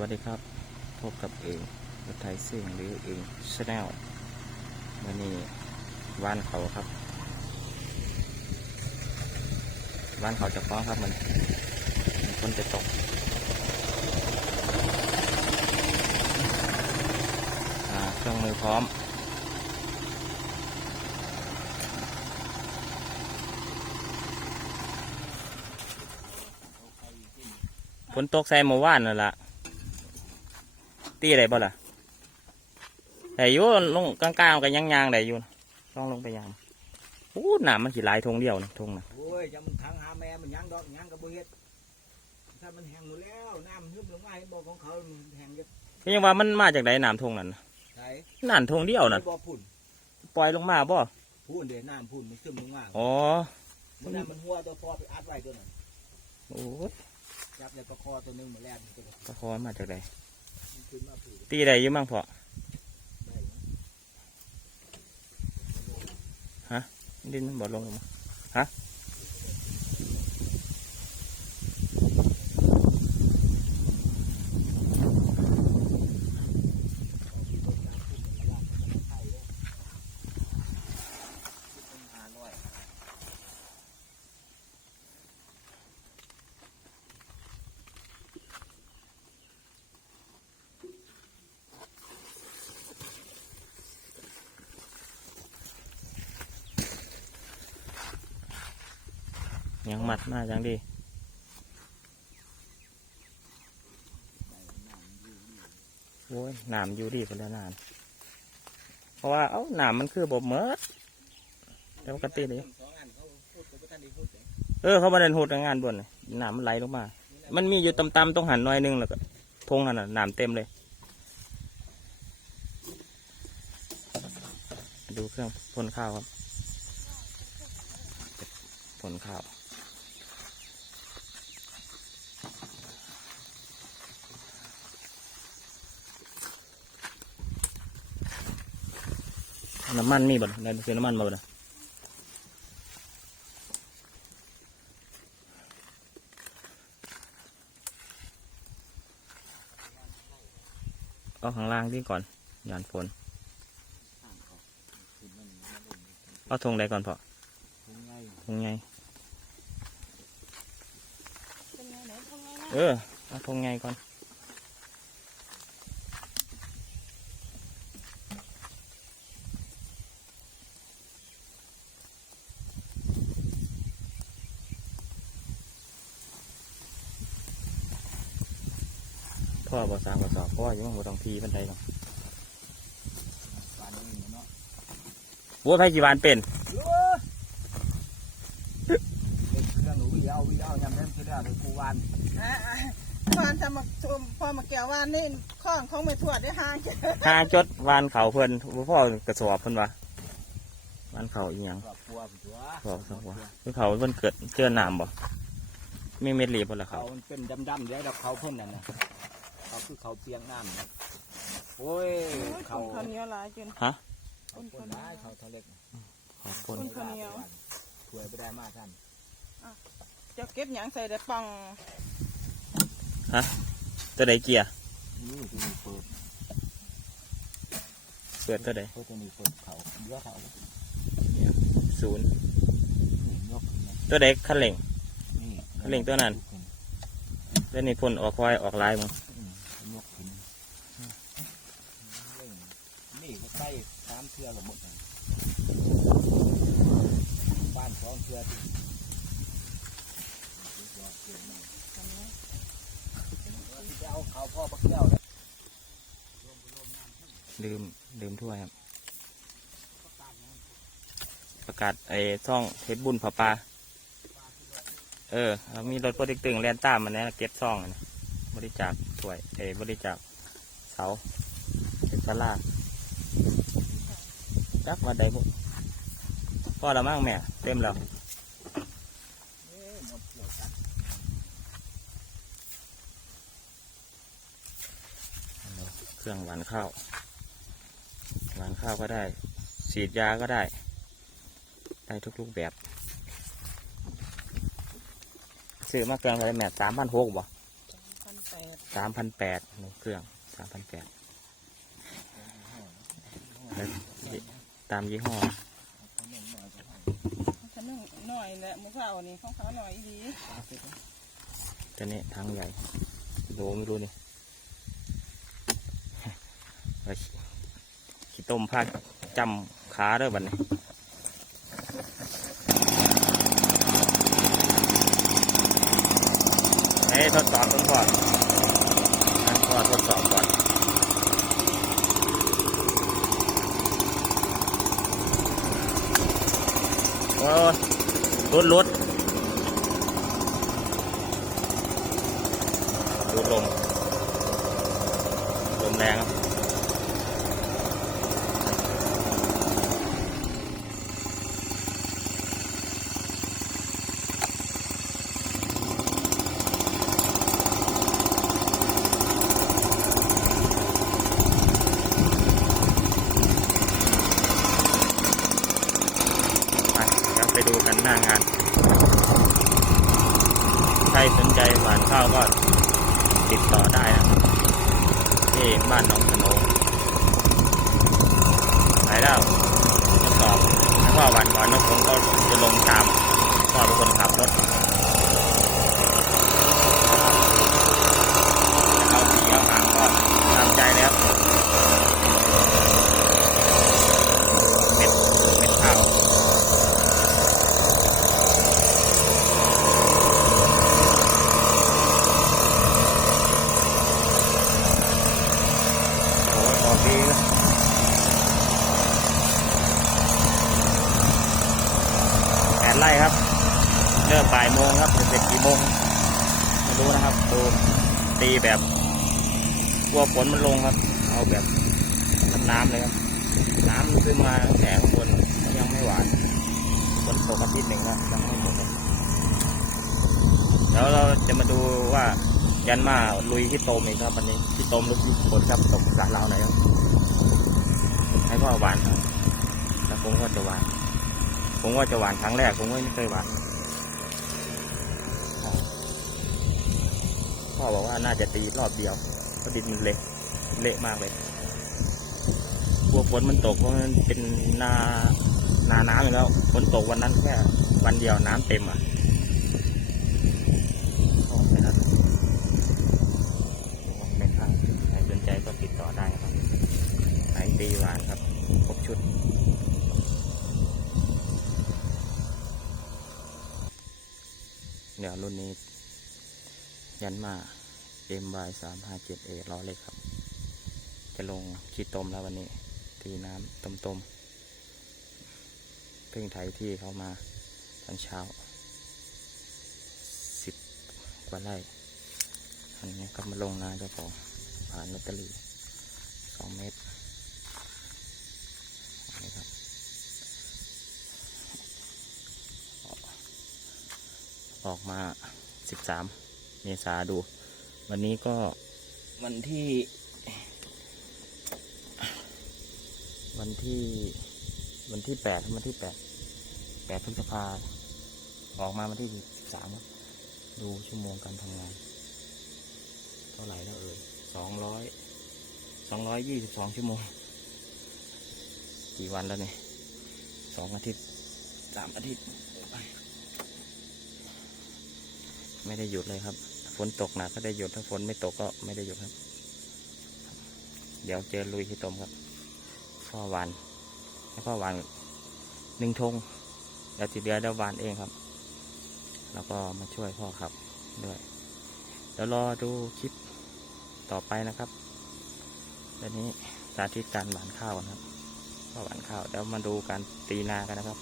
วัสดีครับ พบกับเองรถไทยซิ่งหรือเองชาแนลวันนี้วานเขาครับวานเขาจะฟ้องครับมันมันคนจะตกอ่าเครื่องมือพร้อมฝนตกใส่เมื่อวานนั่นละ ตีอะไรบ่ล่ะแต่อยู่ลงกลางๆกันยังยางๆได้อยู่ลองลงไปยางโอ้หนามมันขีหลายทงเดียวนี่ทงนะโอ้ยจะมันทางหาแม่มันยังดอกยังกับบ่เฮ็ดถ้ามันแห้งหมดแล้วน้ำฮึบลงมาให้บ่ของเขามันแห้งจะก็ยังว่ามันมาจากไหนหนามทงนั่นน่ะใส่นั่นทงเดียวนั่นบ่พุ่นปล่อยลงมาบ่พุ่นเด้น้ำพุ่นมันซึมลงมาอ๋อมันน้ำมันหัวตัวพอไปอัดไว้ตัวนั้นโอ้ยจับแล้วก็คอตัวหนึงมาแล่นตัวนั้นปลาคอมาจากไหนมัน ขึ้นมาพุ่นตีได้อยู่มั่งพอได้นะดินมันบ่ลงมาฮะ ยังมัดมาจังดีโอ้ยหนามอยู่ดีไปแล้วนาน เพราะว่าเอ้าหนามมันคือบ่เมิดแล้วปกติเลยสออเขาบันเลยเออเขามาเดินหดงานบนน่ะหนามมันไหลลงมา มันมีอยู่ต่ำๆต้องหันหน้อยนึงแล้วก็ทงหันหนามเต็มเลย ดูเครื่องพ่นข้าวครับพ่นข้าว น้ำมันมีบ่ได้ซื้อน้ำมันมาบ่ได้เอาข้างล่างดีก่อนยานฝนขึ้นมันมาลงเอาธงใดก่อนพอคงไงธงไงเป็นไงไหนทำไงนะเออเอาธงไงก่อน อบอกสามกระสอบพ่อยังบ่ต้องทีบันไดหรอกปานนี้เนาะวัวไผ่จีวานเป็นเออเครื่องหนูวิเอาวิเอายำนั้นคือได้เลยกูวานอะอะพอนจะมาชมพอมาแก้วว่านี่ข้องของไม่ทวดได้ห่างกันหาจดวานเขาเพิ่นพ่อกระสอบเพิ่นวะวานเขาอีหยังครอบครัวผมตัวบอกสักว่าคือเขาเพิ่นเกิดเจอน้ำบ่มีเม็ดรีบบ่ละเขาเขามันเป็นดำๆเดี๋ยวเราเขาพ่นนั่นนะ เขาคือเขาเปียงน้ำนะโอ้ยเขาเขาข้าวเหนียวหลายจนฮะเขาพ่นได้เขาเท่าเล็กขอบคุณคนข้าวเหนียวถวยไปได้มากท่านเจะเก็บหยังใส่ได้ปังตัวใดเกียร์นี่ที่นี่เปิดเปิดตัวใดเปิดตัวนี้เปิดเขาเยอะเขาศูนย์นี่ยกขึ้นมาตัวใดคันเร่ง นี่เร่งตัวนั้นแล้วนี่พ่นออกควายออกลายมึง อืมยกขึ้นเร่ง นี่ก็ใส่สามเทือกับหมดเลยบ้านสองเทือที่จะเอาเขาพ่อปักแก้วเลยลืมลืมถ้วยครับ ประกาศไอ้ช่องเทปบุญผาปลาเออเอามีรถโปรติกตึงแลนตามมันนะเก็บซ่องนะบริจาคถ้วยเอ้ยบริจาคเสาเป็นสลา จักว่าใดบุพ่อละมั่งแม่เต็มแล้วเอ้ยมเกี่ยวกันเครื่องหวานข้าวหวานข้าวก็ได้ฉีดยาก็ได้ ได้ทุกรูปแบบซื้อมาเครื่องอะไรแม่สามพันหกบ่พันแปดสามพันแปดเครื่องสามพันแปด ตามยี่ห้อฉันนึ่งหน่อยแหละหมูข้าวนี่ของเขาหน่อยดีตัวนี้ทางใหญ่โดไม่รู้นี่ไปขี้ต้มผ้าจำขาเด้อบัดนี้ให้ทดสอบกันก่อนให้พ่อทดสอบก่อน โอ้ย รถรถดูลม ลมแรงครับ ไปเดี๋ยว ไปดูกันหน้างาน ใครสนใจหวานข้าวก็ติดต่อได้นะที่บ้านหนองสโนไปแล้วทดสอบถ้าว่าหวานก่อนนกผมก็จะลงตามพ่อเป็นคนขับรถเอาสีเอาหางก็ตามใจแล้วเม็ดเม็ดข้าว โอ้ยออกดีนะแปดไร่ครับ เริ่มบ่ายโมงครับจะเสร็จกี่โมงไม่รู้นะครับดูตีแบบกลัวฝนมันลงครับ เอาแบบน้ำเลยครับ น้ำมันขึ้นมาแต่ข้างบนยังไม่หวานฝนตกอาทิตย์หนึ่งแล้วยังไม่หมดเลยแล้วเราจะมาดูว่ายันมาลุยที่โตมอีกครับวันนี้ที่โตมลุยที่ฝนครับตกสระเราหน่อยครับให้พ่อหวานครับแล้วผมก็จะหวานผมว่าจะหวานครั้งแรกผมก็ไม่เคยหวาน พ่อบอกว่าน่าจะตีรอบเดียวเพราะดินมันเละเละมากเลยกลัวฝนมันตกเพราะมันเป็นนานาน้ำอยู่แล้วฝนตกวันนั้นแค่วันเดียวน้ำเต็มอะไม่ครับใครสนใจก็ติดต่อได้ครับไหนตีหวานครับครบชุด เดี๋ยวรุ่นนี้ ยันมาเอ็มบายสามห้าเจ็ดเอล้อเล็กครับ จะลงขี้ตมแล้ววันนี้ ตีน้ำตมต้มๆเพิ่งไถที่เขามาตอนเช้าสิบกว่าไร่อันนี้ก็มาลงนาเจ้าของผ่านลอตเตอรี่สองเมตรนี่ครับออกมาสิบสาม เมษาดู วันนี้ก็วันที่ วันที่วันที่แปดวันที่แปดแปดพฤษภาออกมาวันที่สิบสามดูชั่วโมงการทำงาน เท่าไหร่แล้วเอ่ยสองร้อยสองร้อยยี่สิบสองชั่วโมง กี่วันแล้วเนี่ยสองอาทิตย์สามอาทิตย์ ไม่ได้หยุดเลยครับ ฝนตกหนักก็ได้หยุดถ้าฝนไม่ตกก็ไม่ได้หยุดครับ เดี๋ยวเจอลุยที่ตมครับพ่อหวานให้พ่อหวานหนึ่งทงเดี๋ยวทีเดียวเดี๋ยวหวานเองครับ แล้วก็มาช่วยพ่อขับด้วยเดี๋ยวรอดูคลิปต่อไปนะครับตอนนี้สาธิตการหวานข้าวกันครับก็หวานข้าวแล้วมาดูการตีนากันนะครับ